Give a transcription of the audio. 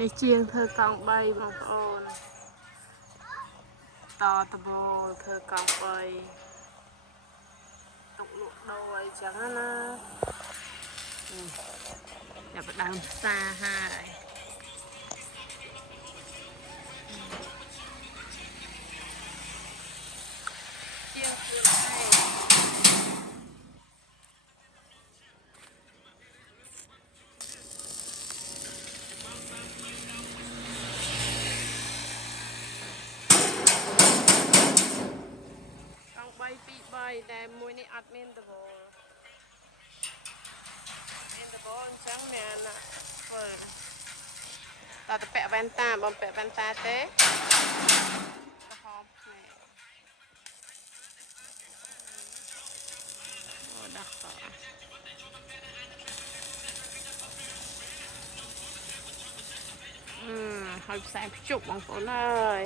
នេះជាងធ្វើកង់3បងប្អូនតតបោធ្វើកង់3ទុកលក់ដូរអីចឹងណាចាប់ផ្ដើមផ្សារហើយជាងធ្វើ3 តែមួយនេះអត់មានដបមានដបអញ្ចឹងមានធ្វើតើតពាក់វ៉ែនតាបងពាក់វ៉ែនតាទេក្រហមភ្នែកអូដាក់ខហើយផ្សែងភ្ជប់បងប្អូនអើយ